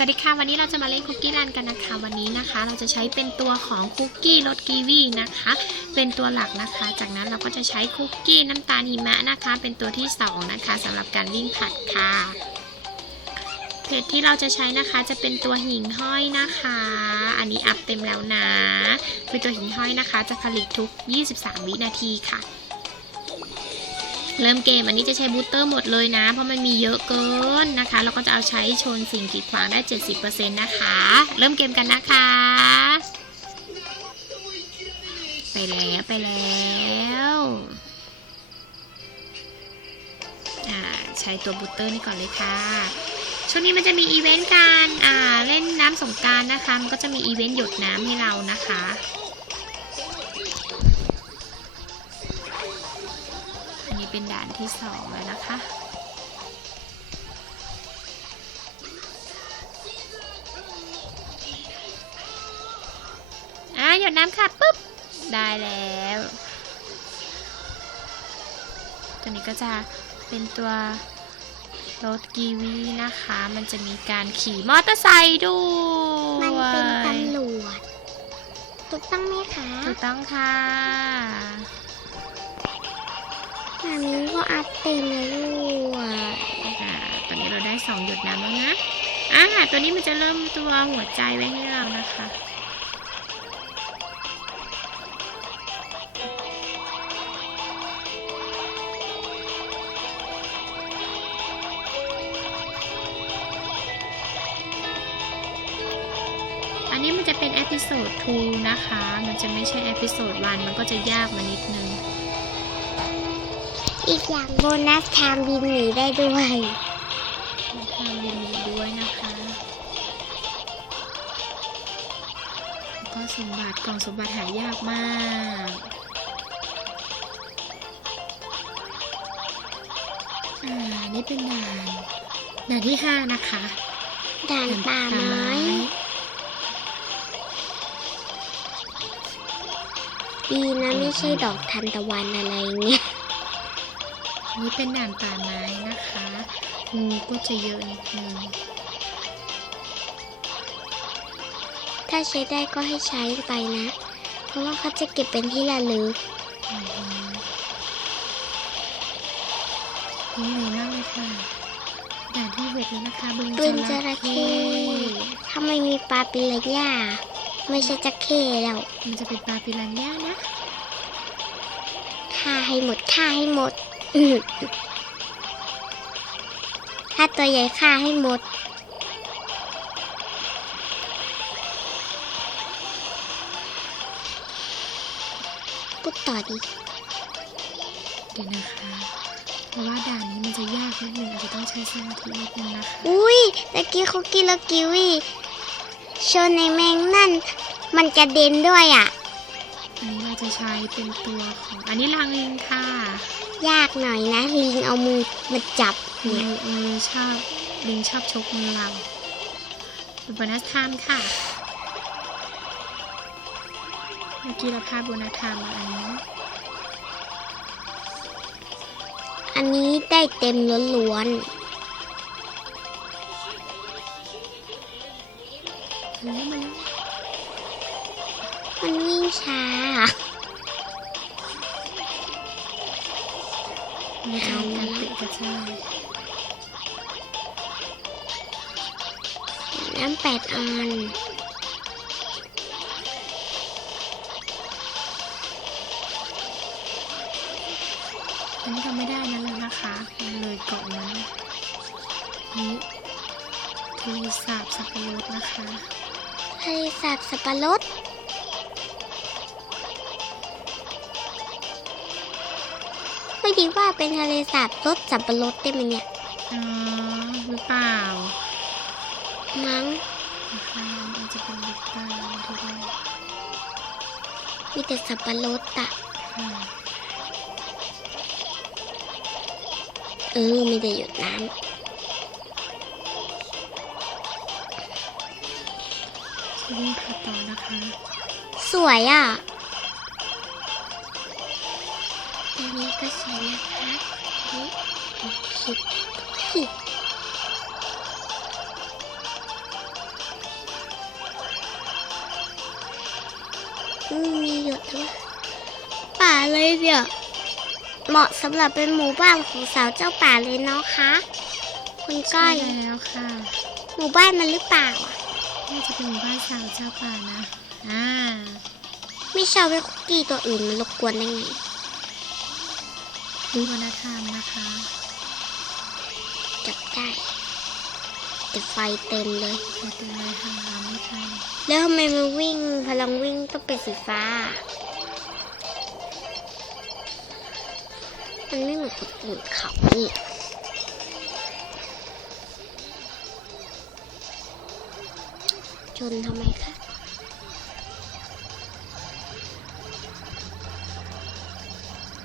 สวัสดีค่ะวันนี้เราจะมาเล่นคุกกี้รันกันนะคะวันนี้นะคะเราจะใช้เป็นตัวของคุกกี้รสกีวีนะคะเป็นตัวหลักนะคะจากนั้นเราก็จะใช้คุกกี้น้ำตาลหิมะนะคะเป็นตัวที่2นะคะสำหรับการวิ่งผัดค่ะเพจที่เราจะใช้นะคะจะเป็นตัวหิ่งห้อยนะคะอันนี้อัพเต็มแล้วนะเป็นตัวหิ่งห้อยนะคะจะผลิตทุก23วินาทีค่ะเริ่มเกมอันนี้จะใช้บูสเตอร์หมดเลยนะเพราะมันมีเยอะเกินนะคะเราก็จะเอาใช้ชนสิ่งกีดขวางได้ 70% นะคะเริ่มเกมกันนะคะไปแล้วใช้ตัวบูสเตอร์นี่ก่อนเลยค่ะช่วงนี้มันจะมีอีเวนต์การเล่นน้ำสงกรานต์นะคะมันก็จะมีอีเวนต์หยดน้ำให้เรานะคะอันนี้เป็นด่านที่2แล้วนะคะหยดน้ำค่ะปุ๊บได้แล้วตัวนี้ก็จะเป็นตัวรถกีวีนะคะมันจะมีการขี่มอเตอร์ไซค์ด้วยมันเป็นตำรวจถูกต้องไหมคะถูกต้องค่ะอันนี้ก็อัพเต็มเลยตอนนี้เราได้2หยดน้ำแล้วนะตัวนี้มันจะเริ่มตัวหัวใจไว้ให้เรานะคะอันนี้มันจะเป็นเอพิโซด 2 นะคะมันจะไม่ใช่เอพิโซด 1มันก็จะยากมานิดนึงอีกอย่างโบนัสทางบินหนีได้ด้วยทางบินหนีด้วยนะคะแล้วก็สมบัติกล่องสมบัติหายากมากนี่เป็นด่านที่5นะคะด่านป่าไม้ดีนะไม่ใช่ดอกทานตะวันอะไรเงี้ยนี่เป็นด่านป่าไม้นะคะงูก็จะเยอะนิดนึงถ้าใช้ได้ก็ให้ใช้ไปนะเพราะว่าเขาจะเก็บเป็นที่ระลึกนี่เลยมากเลยค่ะด่านที่6แล้วนะคะบึงจระเข้ทำไมมีปลาปิรันย่าไม่ใช่จระเข้แล้วมันจะเป็นปลาปิรันย่านะฆ่าให้หมดถ้าตัวใหญ่ฆ่าให้หมดพูดต่อดิเดี๋ยวนะคะเพราะว่าด่านนี้มันจะยากนิดนึงอาจจะต้องใช้สมาธินิดนึงนะคะอุ้ยตะกี้คุกกี้แล้วกิวีชนในแมงนั่นมันกระเด็นด้วยอันนี้เราจะใช้เป็นตัวของอันนี้รางลิงค่ะยากหน่อยนะลิงเอามือมาจับเนี่ยลิงชอบชกมือเราโบนัสไทม์ค่ะเมื่อกี้เราพาโบนัสไทม์มาอันนี้ได้เต็มล้วนมันวิ่งช้าเอาการติดกระชากน้ำ8 อันอันนี้ทำไม่ได้นะเลยนะคะมันเลยเกาะนั้นนี่ทะเลสาบสับปะรดนะคะทะเลสาบสับปะรดไม่ดีว่าเป็นทะเลสาบรสสับปะรดได้ไหมเนี่ยหรือเปล่ามั้งนะคะมันจะเป็นลูกตาด้วยมีแต่สับปะรดมีแต่หยดน้ำวิ่งผ่าต่อนะคะสวยตัวนี้ก็สวยนะคะ มีหยดด้วยป่าเลยเนี่ยเหมาะสำหรับเป็นหมู่บ้านของสาวเจ้าป่าเลยเนาะคะคุณก้อย ใช่แล้วค่ะ หมู่บ้านมันหรือเปล่าอ่ะ น่าจะเป็นหมู่บ้านสาวเจ้าป่านะ ไม่ชอบให้คุกกี้ตัวอื่นมันรบกวนได้ไง วัฒนธรรมนะคะ จับได้แต่ไฟเต็มเลย เราเตือนเลยค่ะไม่ทัน แล้วทำไมมันวิ่งพลังวิ่งต้องเป็นสีฟ้า มันไม่เหมือนคนอื่นเขานี่ชนทำไมคะ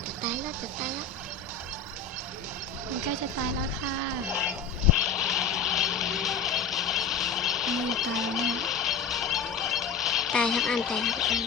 จะตายแล้วจะตายแล้ว มันใกล้จะตายแล้วค่ะตายแล้วเนี่ย ตายทั้งอันตายทั้งอัน